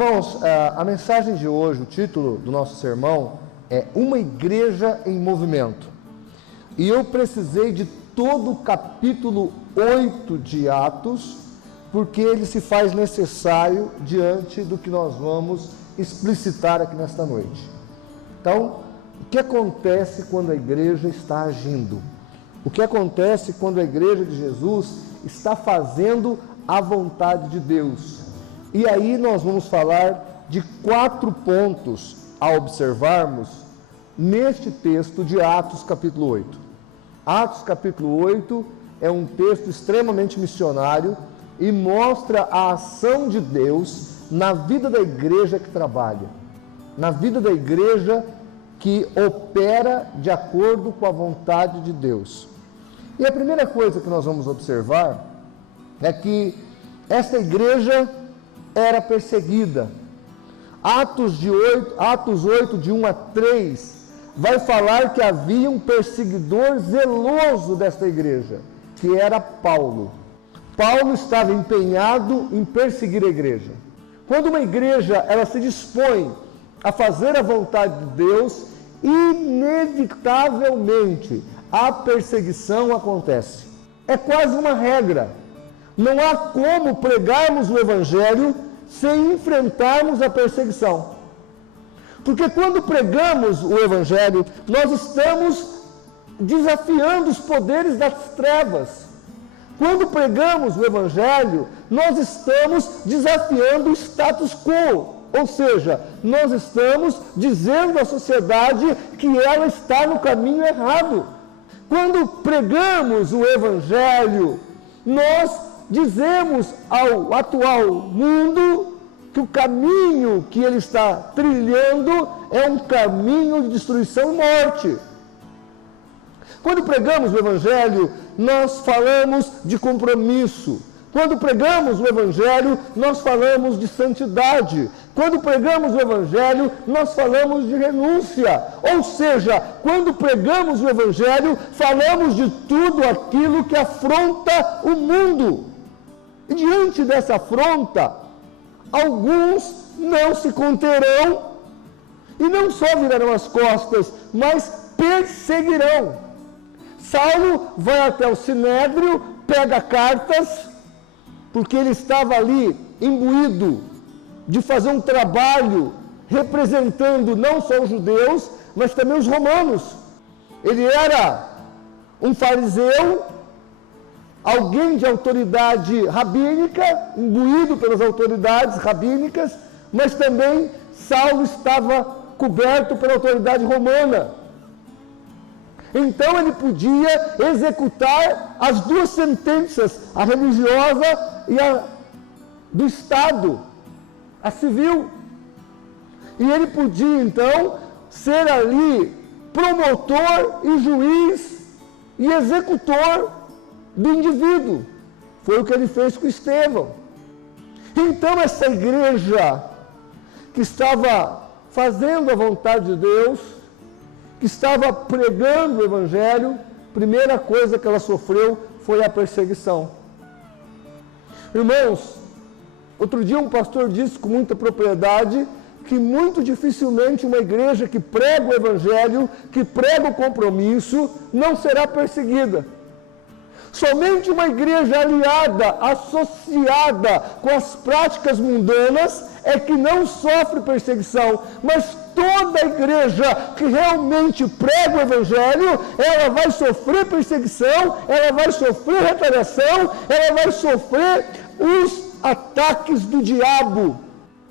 Irmãos, a mensagem de hoje, o título do nosso sermão é Uma Igreja em Movimento. E eu precisei de todo o capítulo 8 de Atos, porque ele se faz necessário diante do que nós vamos explicitar aqui nesta noite. Então, o que acontece quando a igreja está agindo? O que acontece quando a igreja de Jesus está fazendo a vontade de Deus? E aí nós vamos falar de 4 pontos a observarmos neste texto de Atos capítulo 8. Atos capítulo 8 é um texto extremamente missionário e mostra a ação de Deus na vida da igreja que trabalha, na vida da igreja que opera de acordo com a vontade de Deus. E a primeira coisa que nós vamos observar é que esta igreja era perseguida. Atos 8, de 1 a 3, vai falar que havia um perseguidor zeloso desta igreja, que era Paulo. Paulo estava empenhado em perseguir a igreja. Quando uma igreja ela se dispõe a fazer a vontade de Deus, inevitavelmente a perseguição acontece. É quase uma regra. Não há como pregarmos o Evangelho sem enfrentarmos a perseguição. Porque quando pregamos o Evangelho, nós estamos desafiando os poderes das trevas. Quando pregamos o Evangelho, nós estamos desafiando o status quo. Ou seja, nós estamos dizendo à sociedade que ela está no caminho errado. Quando pregamos o Evangelho, nós dizemos ao atual mundo que o caminho que ele está trilhando é um caminho de destruição e morte. Quando pregamos o Evangelho, nós falamos de compromisso. Quando pregamos o Evangelho, nós falamos de santidade. Quando pregamos o Evangelho, nós falamos de renúncia. Ou seja, quando pregamos o Evangelho, falamos de tudo aquilo que afronta o mundo. E diante dessa afronta, alguns não se conterão e não só virarão as costas, mas perseguirão. Saulo vai até o Sinédrio, pega cartas, porque ele estava ali imbuído de fazer um trabalho representando não só os judeus, mas também os romanos. Ele era um fariseu, alguém de autoridade rabínica, imbuído pelas autoridades rabínicas, mas também Saulo estava coberto pela autoridade romana. Então ele podia executar as 2 sentenças, a religiosa e a do Estado, a civil. E ele podia então ser ali promotor e juiz e executor do indivíduo. Foi o que ele fez com Estevão. Então essa igreja que estava fazendo a vontade de Deus, que estava pregando o Evangelho, primeira coisa que ela sofreu foi a perseguição. Irmãos, outro dia um pastor disse com muita propriedade que muito dificilmente uma igreja que prega o Evangelho, que prega o compromisso, não será perseguida. Somente uma igreja aliada, associada com as práticas mundanas, é que não sofre perseguição, mas toda igreja que realmente prega o Evangelho, ela vai sofrer perseguição, ela vai sofrer retaliação, ela vai sofrer os ataques do diabo.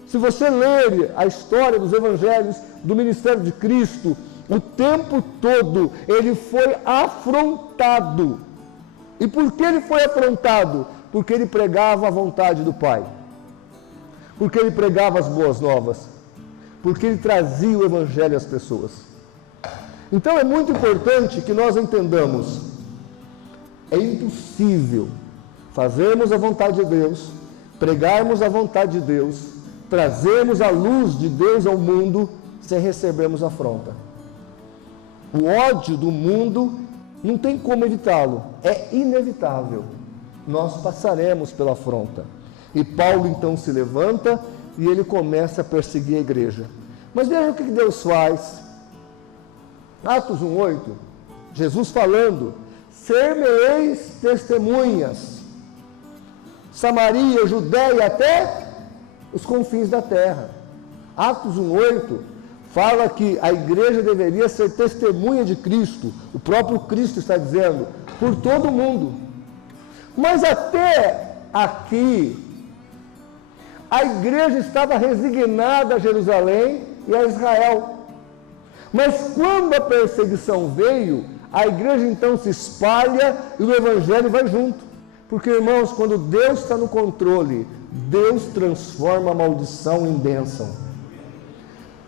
Se você ler a história dos evangelhos do ministério de Cristo, o tempo todo ele foi afrontado. E por que ele foi afrontado? Porque ele pregava a vontade do Pai. Porque ele pregava as boas novas. Porque ele trazia o Evangelho às pessoas. Então é muito importante que nós entendamos. É impossível fazermos a vontade de Deus, pregarmos a vontade de Deus, trazermos a luz de Deus ao mundo sem recebermos afronta. O ódio do mundo não tem como evitá-lo, é inevitável. Nós passaremos pela afronta. E Paulo então se levanta e ele começa a perseguir a igreja. Mas veja o que Deus faz. Atos 1:8, Jesus falando: ser-me-eis testemunhas, Samaria, Judéia, até os confins da terra. Atos 1:8 fala que a igreja deveria ser testemunha de Cristo, o próprio Cristo está dizendo, por todo o mundo. Mas até aqui, a igreja estava resignada a Jerusalém e a Israel. Mas quando a perseguição veio, a igreja então se espalha e o evangelho vai junto. Porque, irmãos, quando Deus está no controle, Deus transforma a maldição em bênção.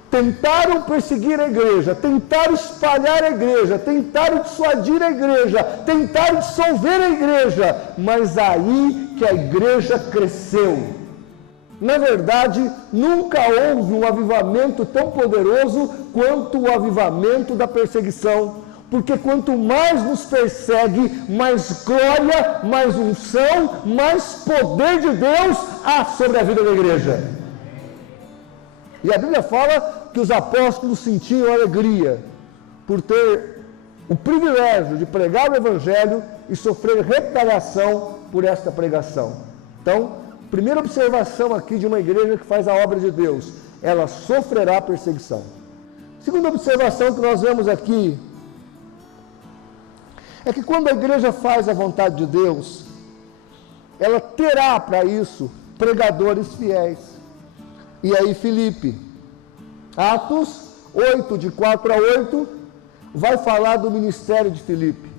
Tentaram perseguir a igreja, tentaram espalhar a igreja, tentaram dissuadir a igreja, tentaram dissolver a igreja, mas aí que a igreja cresceu. Na verdade, nunca houve um avivamento tão poderoso quanto o avivamento da perseguição. Porque quanto mais nos persegue, mais glória, mais unção, mais poder de Deus há sobre a vida da igreja. E a Bíblia fala que os apóstolos sentiam alegria por ter o privilégio de pregar o Evangelho e sofrer retaliação por esta pregação. Então, primeira observação aqui de uma igreja que faz a obra de Deus, ela sofrerá perseguição. Segunda observação que nós vemos aqui, é que quando a igreja faz a vontade de Deus, ela terá para isso pregadores fiéis. E aí Filipe, Atos 8, de 4 a 8, vai falar do ministério de Filipe.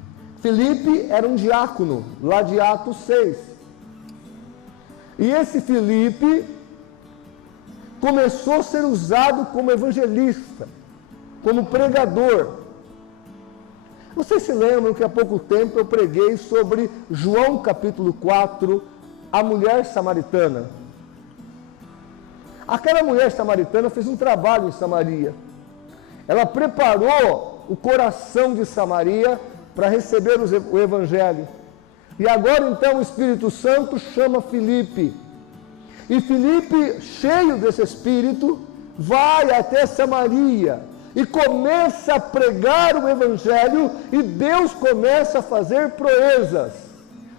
Filipe era um diácono, lá de Atos 6. E esse Filipe começou a ser usado como evangelista, como pregador. Vocês se lembram que há pouco tempo eu preguei sobre João capítulo 4, a mulher samaritana. Aquela mulher samaritana fez um trabalho em Samaria. Ela preparou o coração de Samaria para receber o Evangelho. E agora então o Espírito Santo chama Filipe. E Filipe, cheio desse Espírito, vai até Samaria e começa a pregar o Evangelho, e Deus começa a fazer proezas,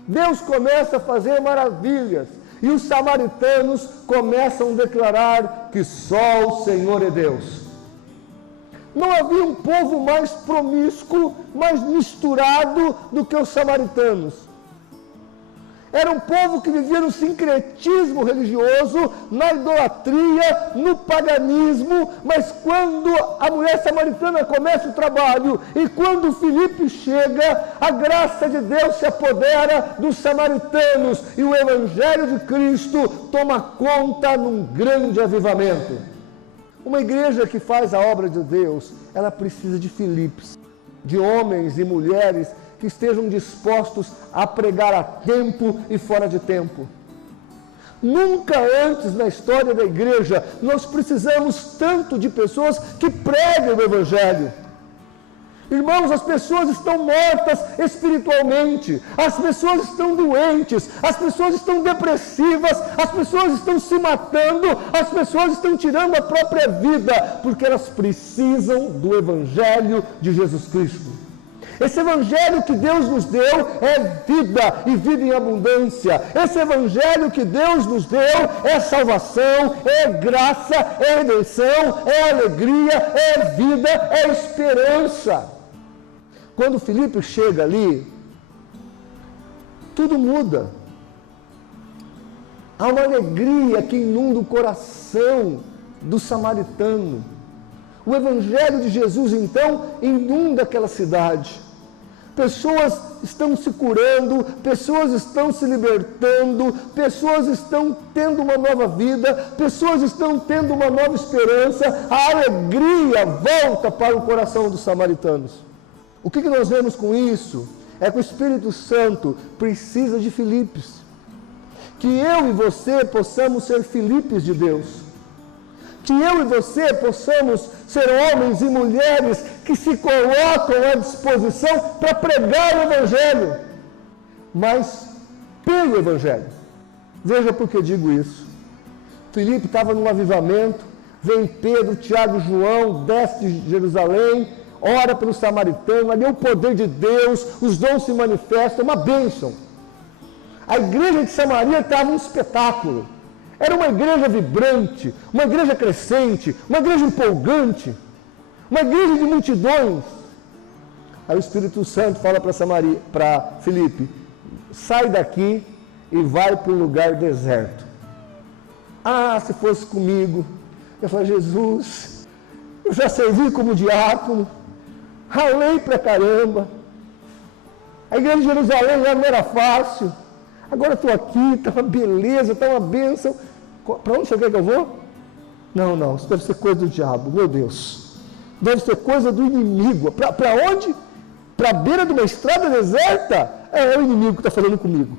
Deus começa a fazer maravilhas, e os samaritanos começam a declarar que só o Senhor é Deus. Não havia um povo mais promíscuo, mais misturado do que os samaritanos. Era um povo que vivia no sincretismo religioso, na idolatria, no paganismo, mas quando a mulher samaritana começa o trabalho e quando Filipe chega, a graça de Deus se apodera dos samaritanos e o Evangelho de Cristo toma conta num grande avivamento. Uma igreja que faz a obra de Deus, ela precisa de Filipes, de homens e mulheres que estejam dispostos a pregar a tempo e fora de tempo. Nunca antes na história da igreja nós precisamos tanto de pessoas que preguem o Evangelho. Irmãos, as pessoas estão mortas espiritualmente, as pessoas estão doentes, as pessoas estão depressivas, as pessoas estão se matando, as pessoas estão tirando a própria vida, porque elas precisam do Evangelho de Jesus Cristo. Esse Evangelho que Deus nos deu é vida e vida em abundância. Esse Evangelho que Deus nos deu é salvação, é graça, é redenção, é alegria, é vida, é esperança. Quando Filipe chega ali, tudo muda. Há uma alegria que inunda o coração do samaritano. O Evangelho de Jesus, então, inunda aquela cidade. Pessoas estão se curando, pessoas estão se libertando, pessoas estão tendo uma nova vida, pessoas estão tendo uma nova esperança, a alegria volta para o coração dos samaritanos. O que nós vemos com isso? É que o Espírito Santo precisa de Filipes. Que eu e você possamos ser Filipes de Deus. Que eu e você possamos ser homens e mulheres que se colocam à disposição para pregar o Evangelho, mas pelo Evangelho. Veja por que digo isso. Filipe estava num avivamento, vem Pedro, Tiago e João, desce de Jerusalém, ora pelo samaritano, ali é o poder de Deus, os dons se manifestam, uma bênção. A igreja de Samaria estava um espetáculo. Era uma igreja vibrante, uma igreja crescente, uma igreja empolgante, uma igreja de multidões. Aí o Espírito Santo fala para Filipe, sai daqui e vai para um lugar deserto. Ah, se fosse comigo. Eu falei, Jesus, eu já servi como diácono, ralei pra caramba. A igreja de Jerusalém já não era fácil. Agora estou aqui, está uma beleza, está uma bênção. Para onde você quer que eu vou? Não, isso deve ser coisa do diabo, meu Deus. Deve ser coisa do inimigo. Para onde? Para a beira de uma estrada deserta? É o inimigo que está falando comigo.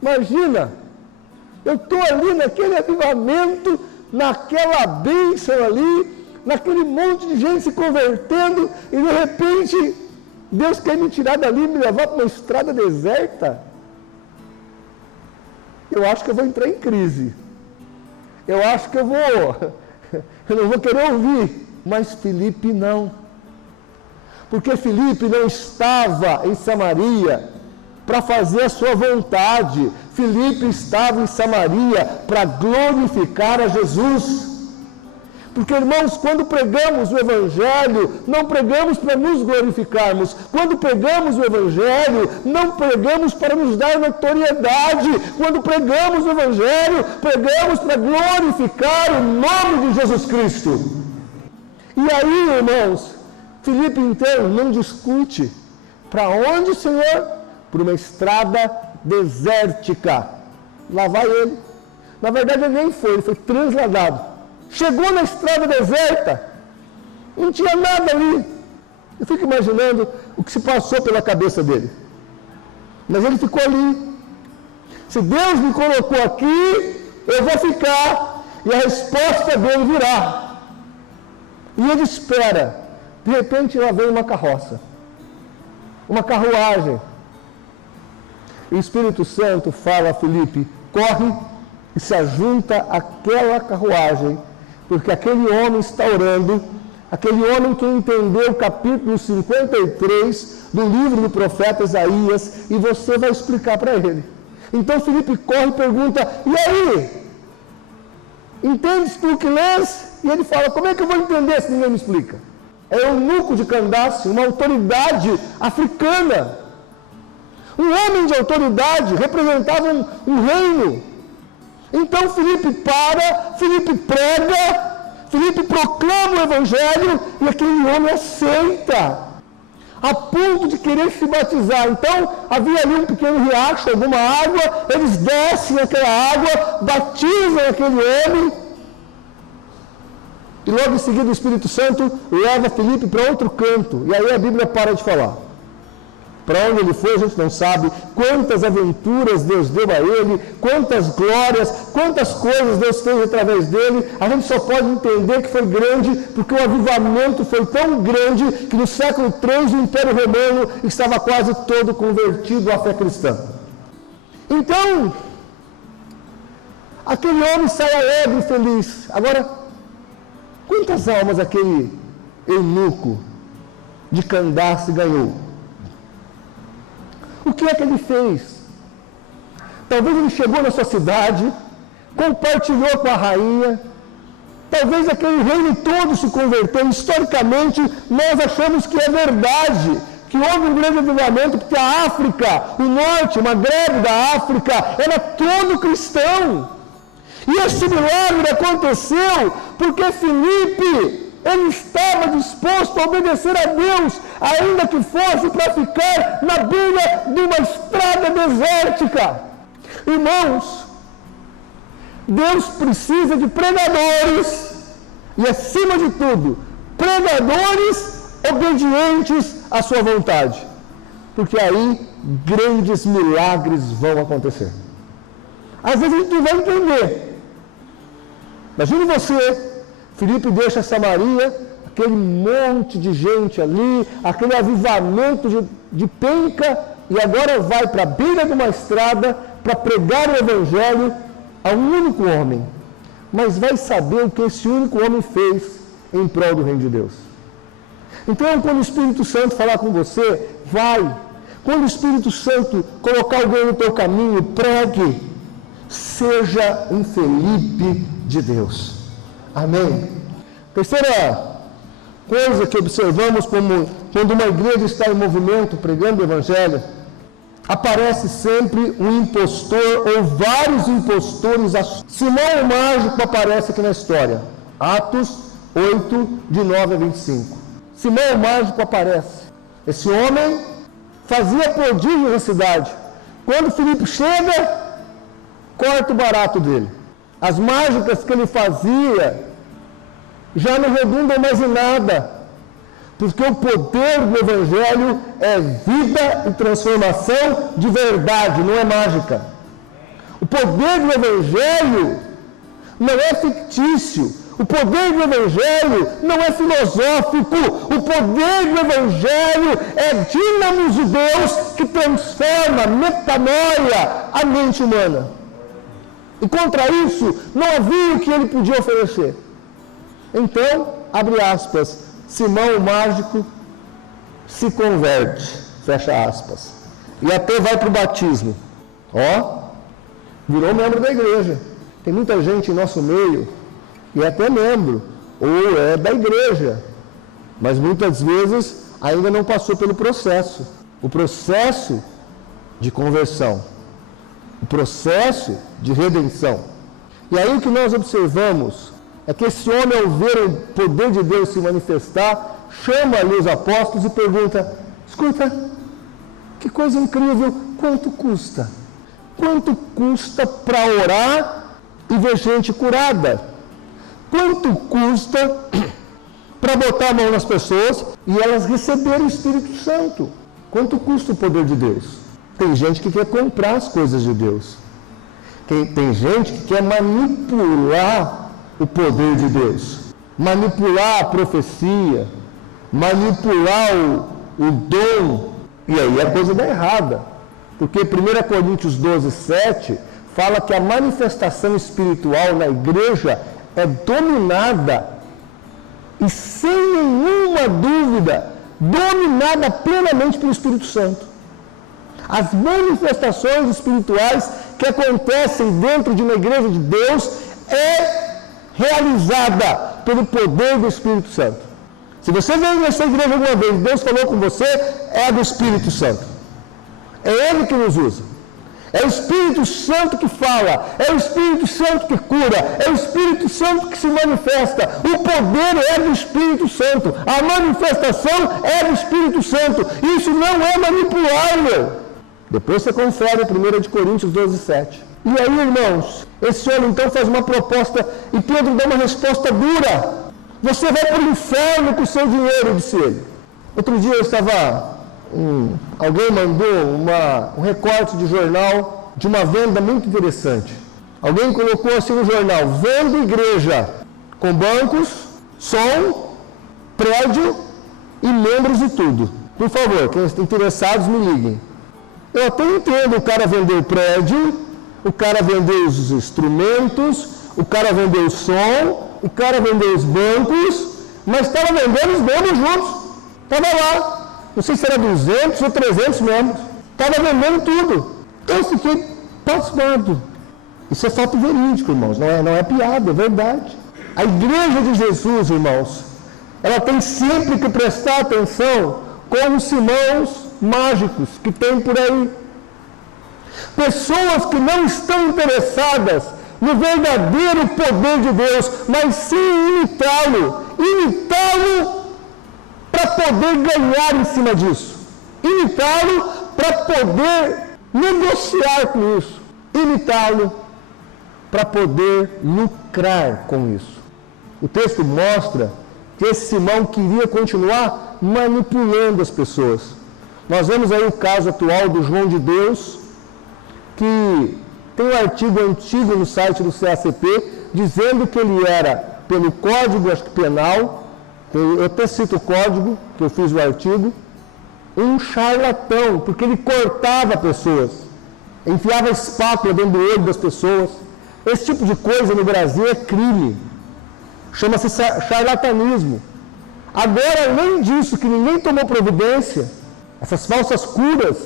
Imagina, eu estou ali naquele avivamento, naquela bênção ali, naquele monte de gente se convertendo, e de repente, Deus quer me tirar dali e me levar para uma estrada deserta. Eu acho que eu vou entrar em crise. Eu acho que eu não vou querer ouvir. Mas Filipe não. Porque Filipe não estava em Samaria para fazer a sua vontade. Filipe estava em Samaria para glorificar a Jesus. Porque, irmãos, quando pregamos o Evangelho, não pregamos para nos glorificarmos. Quando pregamos o Evangelho, não pregamos para nos dar notoriedade. Quando pregamos o Evangelho, pregamos para glorificar o nome de Jesus Cristo. E aí, irmãos, Filipe, então, não discute. Para onde, Senhor? Por uma estrada desértica. Lá vai ele. Na verdade, ele nem foi, ele foi transladado. Chegou na estrada deserta, não tinha nada ali. Eu fico imaginando o que se passou pela cabeça dele. Mas ele ficou ali. Se Deus me colocou aqui, eu vou ficar. E a resposta dele virá. E ele espera. De repente lá vem uma carroça. Uma carruagem. E o Espírito Santo fala a Filipe, corre e se ajunta àquela carruagem. Porque aquele homem está orando, aquele homem que entendeu o capítulo 53 do livro do profeta Isaías, e você vai explicar para ele. Então Filipe corre e pergunta, e aí? Entendes tu o que lês? E ele fala, como é que eu vou entender se ninguém me explica? É eunuco de Candace, uma autoridade africana. Um homem de autoridade representava um reino. Então Filipe para, Filipe prega, Filipe proclama o Evangelho e aquele homem aceita, a ponto de querer se batizar. Então havia ali um pequeno riacho, alguma água, eles descem aquela água, batizam aquele homem, e logo em seguida o Espírito Santo leva Filipe para outro canto, e aí a Bíblia para de falar. Para onde ele foi, a gente não sabe. Quantas aventuras Deus deu a ele, quantas glórias, quantas coisas Deus fez através dele. A gente só pode entender que foi grande, porque o avivamento foi tão grande que no século III o Império Romano estava quase todo convertido à fé cristã. Então, aquele homem sai alegre e feliz. Agora, quantas almas aquele eunuco de Candace ganhou? O que é que ele fez? Talvez ele chegou na sua cidade, compartilhou com a rainha, talvez aquele reino todo se converteu. Historicamente, nós achamos que é verdade, que houve um grande avivamento, porque a África, o norte, o Magrebe da África, era todo cristão. E esse milagre aconteceu porque Filipe, ele estava disposto a obedecer a Deus, ainda que fosse para ficar na beira de uma estrada desértica. Irmãos, Deus precisa de pregadores, e acima de tudo, pregadores obedientes à sua vontade, porque aí grandes milagres vão acontecer. Às vezes a gente não vai entender. Imagine você, Filipe deixa Samaria, aquele monte de gente ali, aquele avivamento de penca, e agora vai para a beira de uma estrada para pregar o Evangelho, a um único homem, mas vai saber o que esse único homem fez em prol do reino de Deus. Então, quando o Espírito Santo falar com você, vai. Quando o Espírito Santo colocar alguém no teu caminho, pregue. Seja um Felipe de Deus. Amém? Terceira coisa que observamos como quando uma igreja está em movimento, pregando o Evangelho, aparece sempre um impostor ou vários impostores. Simão o mágico aparece aqui na história. Atos 8, de 9 a 25. Simão o mágico aparece. Esse homem fazia prodígios na cidade. Quando Filipe chega, corta o barato dele. As mágicas que ele fazia já não redundam mais em nada, porque o poder do Evangelho é vida e transformação de verdade, não é mágica. O poder do Evangelho não é fictício. O poder do Evangelho não é filosófico. O poder do Evangelho é dínamos de Deus que transforma, metanoia, a mente humana. E contra isso, não havia o que ele podia oferecer. Então, abre aspas, Simão o mágico se converte, fecha aspas. E até vai para o batismo. Virou membro da igreja. Tem muita gente em nosso meio, e é até membro, ou é da igreja, mas muitas vezes ainda não passou pelo processo. O processo de conversão. O processo de redenção. E aí o que nós observamos é que esse homem, ao ver o poder de Deus se manifestar, chama ali os apóstolos e pergunta: escuta, que coisa incrível, quanto custa? Quanto custa para orar e ver gente curada? Quanto custa para botar a mão nas pessoas e elas receberem o Espírito Santo? Quanto custa o poder de Deus? Tem gente que quer comprar as coisas de Deus. Tem gente que quer manipular o poder de Deus, manipular a profecia, manipular o dom, e aí a coisa dá errada, porque 1 Coríntios 12, 7 fala que a manifestação espiritual na igreja é dominada, e sem nenhuma dúvida, dominada plenamente pelo Espírito Santo. As manifestações espirituais que acontecem dentro de uma igreja de Deus é realizada pelo poder do Espírito Santo. Se você veio nessa igreja alguma vez, Deus falou com você, é do Espírito Santo. É Ele que nos usa. É o Espírito Santo que fala, é o Espírito Santo que cura, é o Espírito Santo que se manifesta. O poder é do Espírito Santo, a manifestação é do Espírito Santo. Isso não é manipulável. Depois você confere 1 Coríntios 12, 7. E aí, irmãos, esse homem então faz uma proposta e Pedro dá uma resposta dura. Você vai para o inferno com o seu dinheiro, disse ele. Outro dia eu estava... alguém mandou um recorte de jornal de uma venda muito interessante. Alguém colocou assim no jornal: venda igreja com bancos, som, prédio e membros e tudo. Por favor, quem está interessados me liguem. Eu até entendo o cara vender o prédio, o cara vender os instrumentos, o cara vender o som, o cara vender os bancos, mas estava vendendo os membros juntos. Estava lá. Não sei se era 200 ou 300 membros. Estava vendendo tudo. Eu fiquei pasmado. Isso é fato verídico, irmãos. Não é piada, é verdade. A igreja de Jesus, irmãos, ela tem sempre que prestar atenção com os simãos mágicos que tem por aí. Pessoas que não estão interessadas no verdadeiro poder de Deus, mas sim imitá-lo para poder ganhar em cima disso, imitá-lo para poder negociar com isso, imitá-lo para poder lucrar com isso. O texto mostra que esse Simão queria continuar manipulando as pessoas. Nós vemos aí o caso atual do João de Deus, que tem um artigo antigo no site do CACP, dizendo que ele era, pelo Código Penal, eu até cito o código, que eu fiz o artigo, um charlatão, porque ele cortava pessoas, enfiava espátula dentro do olho das pessoas, Esse tipo de coisa no Brasil é crime. Chama-se charlatanismo. Agora, além disso, que ninguém tomou providência, essas falsas curas,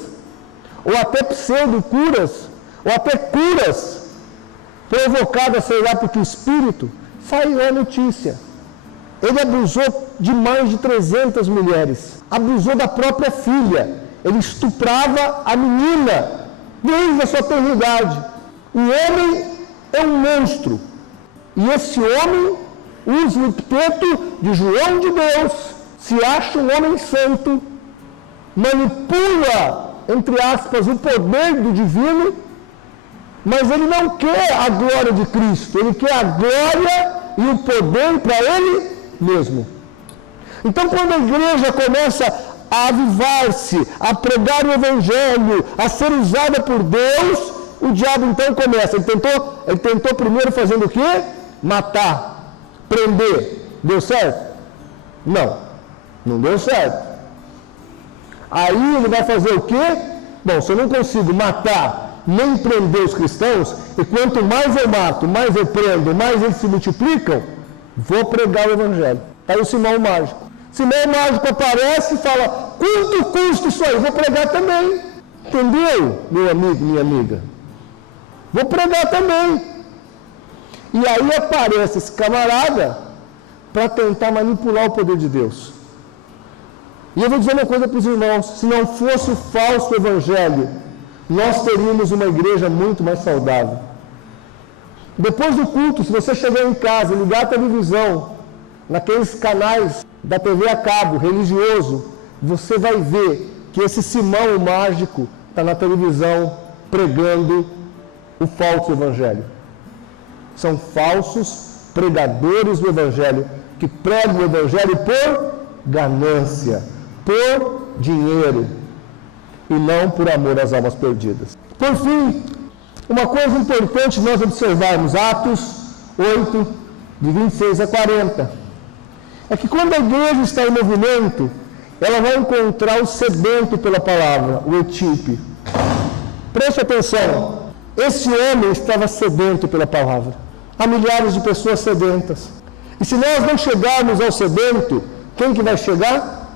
ou até pseudo-curas, ou até curas provocadas, sei lá, porque o espírito, saiu a notícia. Ele abusou de mais de 300 mulheres. Abusou da própria filha. Ele estuprava a menina desde a sua tenridade. O homem é um monstro. E esse homem usa o epiteto de João de Deus, se acha um homem santo, manipula, entre aspas, o poder do divino, mas ele não quer a glória de Cristo, ele quer a glória e o poder para ele mesmo. Então, quando a igreja começa a avivar-se, a pregar o evangelho, a ser usada por Deus, o diabo então começa. Ele tentou primeiro fazendo o quê? Matar, prender. Deu certo? Não deu certo. Aí ele vai fazer o quê? Bom, se eu não consigo matar nem prender os cristãos, e quanto mais eu mato, mais eu prendo, mais eles se multiplicam, vou pregar o evangelho. Aí o Simão Mágico. Simão Mágico aparece e fala, quanto custa isso aí? Vou pregar também. Entendeu, meu amigo, minha amiga? Vou pregar também. E aí aparece esse camarada para tentar manipular o poder de Deus. E eu vou dizer uma coisa para os irmãos, se não fosse o falso evangelho, nós teríamos uma igreja muito mais saudável. Depois do culto, se você chegar em casa, ligar a televisão, naqueles canais da TV a cabo, religioso, você vai ver que esse Simão Mágico está na televisão pregando o falso evangelho. São falsos pregadores do evangelho, que pregam o evangelho por ganância, por dinheiro, e não por amor às almas perdidas. Por fim, uma coisa importante nós observarmos, Atos 8, de 26 a 40, é que quando a igreja está em movimento, ela vai encontrar o sedento pela palavra, o etíope. Preste atenção, esse homem estava sedento pela palavra. Há milhares de pessoas sedentas. E se nós não chegarmos ao sedento, quem que vai chegar?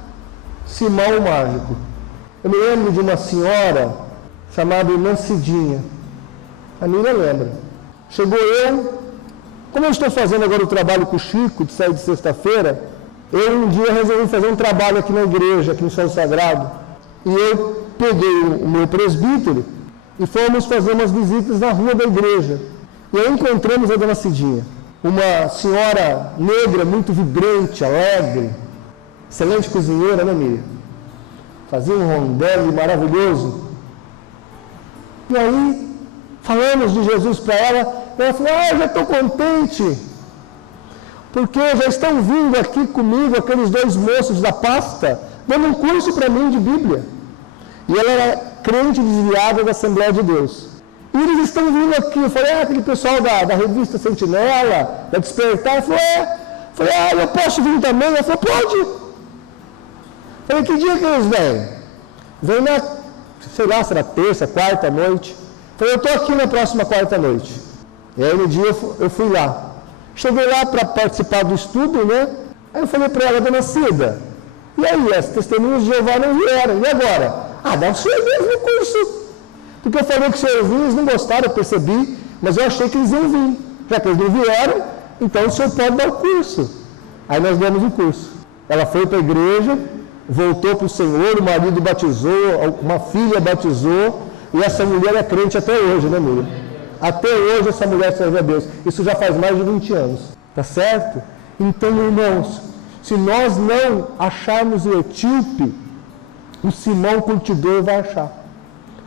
Simão Mágico. Eu me lembro de uma senhora chamada Irmã Cidinha. A Miriam lembra. Chegou eu, como eu estou fazendo agora o trabalho com o Chico, de sair de sexta-feira, eu um dia resolvi fazer um trabalho aqui na igreja, aqui no Solo Sagrado. E eu peguei o meu presbítero e fomos fazer umas visitas na rua da igreja. E aí encontramos a Dona Cidinha, uma senhora negra, muito vibrante, alegre, excelente cozinheira, né, Miriam? Fazia um rondelli maravilhoso. E aí, falamos de Jesus para ela, e ela falou, já estou contente, porque já estão vindo aqui comigo aqueles 2 moços da pasta, dando um curso para mim de Bíblia. E ela era crente desviada da Assembleia de Deus. E eles estão vindo aqui. Eu falei, aquele pessoal da revista Sentinela, da Despertar. Eu falei, eu posso vir também? Ela falou, pode. Eu falei, que dia que eles vêm? Vem na, sei lá, será terça, quarta noite. Eu falei, eu estou aqui na próxima quarta noite. E aí no dia eu fui lá. Cheguei lá para participar do estudo, né? Aí eu falei para ela, Dona Cida, e aí, as testemunhas de Jeová não vieram, e agora? Dá o senhor mesmo no curso. Porque eu falei que os senhores vinham, eles não gostaram, eu percebi, mas eu achei que eles iam vir. Já que eles não vieram, então o senhor pode dar o curso. Aí nós demos o curso. Ela foi para a igreja, voltou para o Senhor, o marido batizou, uma filha batizou, e essa mulher é crente até hoje, né, Miriam? Até hoje essa mulher serve a Deus. Isso já faz mais de 20 anos. Tá certo? Então, irmãos, se nós não acharmos o etíope, o Simão curtidor vai achar.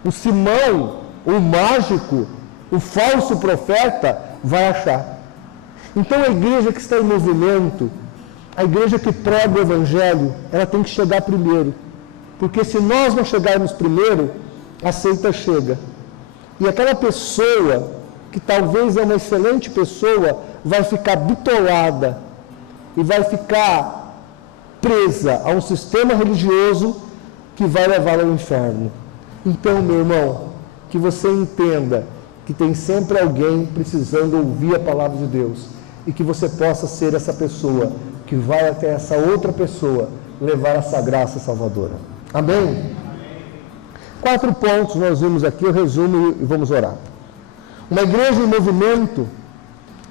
O Simão, o mágico, o falso profeta vai achar. Então a igreja que está em movimento, a igreja que prega o evangelho, ela tem que chegar primeiro. Porque se nós não chegarmos primeiro, a seita chega. E aquela pessoa, que talvez é uma excelente pessoa, vai ficar bitolada e vai ficar presa a um sistema religioso que vai levá-la ao inferno. Então, meu irmão, que você entenda que tem sempre alguém precisando ouvir a palavra de Deus, e que você possa ser essa pessoa que vai até essa outra pessoa levar essa graça salvadora. Amém? 4 pontos nós vimos aqui, eu resumo e vamos orar. Uma igreja em movimento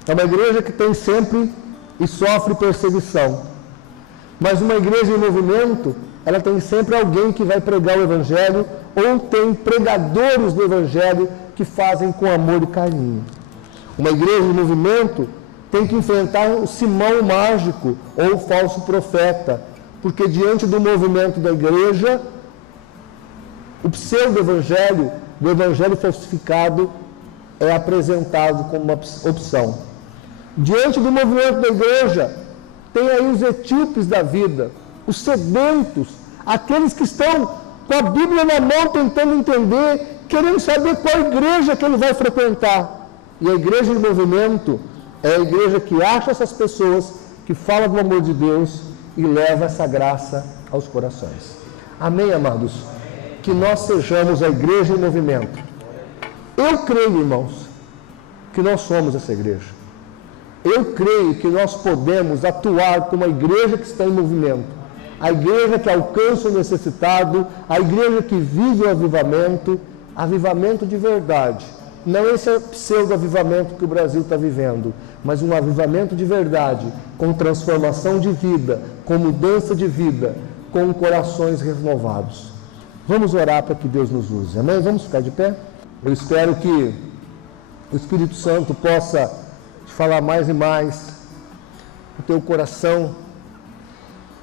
é uma igreja que tem sempre e sofre perseguição. Mas uma igreja em movimento, ela tem sempre alguém que vai pregar o Evangelho, ou tem pregadores do Evangelho que fazem com amor e carinho. Uma igreja em movimento tem que enfrentar o Simão mágico ou o falso profeta, porque diante do movimento da igreja, o pseudo-evangelho, o evangelho falsificado, é apresentado como uma opção. Diante do movimento da igreja, tem aí os etíopes da vida, os sedentos, aqueles que estão com a Bíblia na mão tentando entender, querendo saber qual igreja que ele vai frequentar. E a igreja em movimento é a igreja que acha essas pessoas, que fala do amor de Deus e leva essa graça aos corações. Amém, amados? Que nós sejamos a igreja em movimento. Eu creio, irmãos, que nós somos essa igreja. Eu creio que nós podemos atuar como a igreja que está em movimento. A igreja que alcança o necessitado, a igreja que vive o avivamento de verdade. Não esse pseudo-avivamento que o Brasil está vivendo, mas um avivamento de verdade, com transformação de vida, com mudança de vida, com corações renovados. Vamos orar para que Deus nos use, amém? Vamos ficar de pé? Eu espero que o Espírito Santo possa te falar mais e mais no teu coração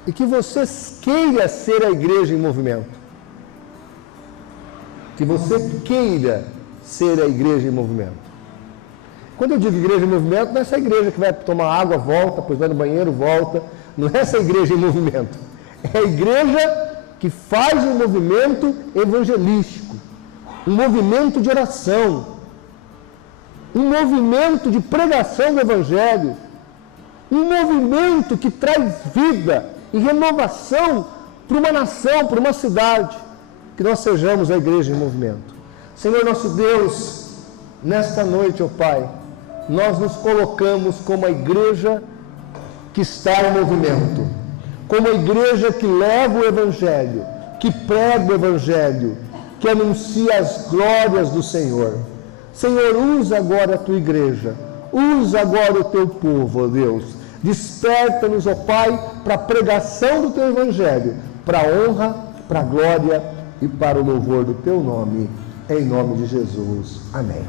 e que você queira ser a igreja em movimento. Que você queira ser a igreja em movimento. Quando eu digo igreja em movimento, não é essa igreja que vai tomar água, volta, depois vai no banheiro, volta. Não é essa igreja em movimento. É a igreja que faz um movimento evangelístico, um movimento de oração, um movimento de pregação do Evangelho, um movimento que traz vida e renovação para uma nação, para uma cidade. Que nós sejamos a igreja em movimento. Senhor nosso Deus, nesta noite, ó Pai, nós nos colocamos como a igreja que está em movimento, como a igreja que leva o Evangelho, que prega o Evangelho, que anuncia as glórias do Senhor. Senhor, usa agora a tua igreja, usa agora o teu povo, ó Deus. Desperta-nos, ó Pai, para a pregação do teu Evangelho, para a honra, para a glória e para o louvor do teu nome. Em nome de Jesus. Amém.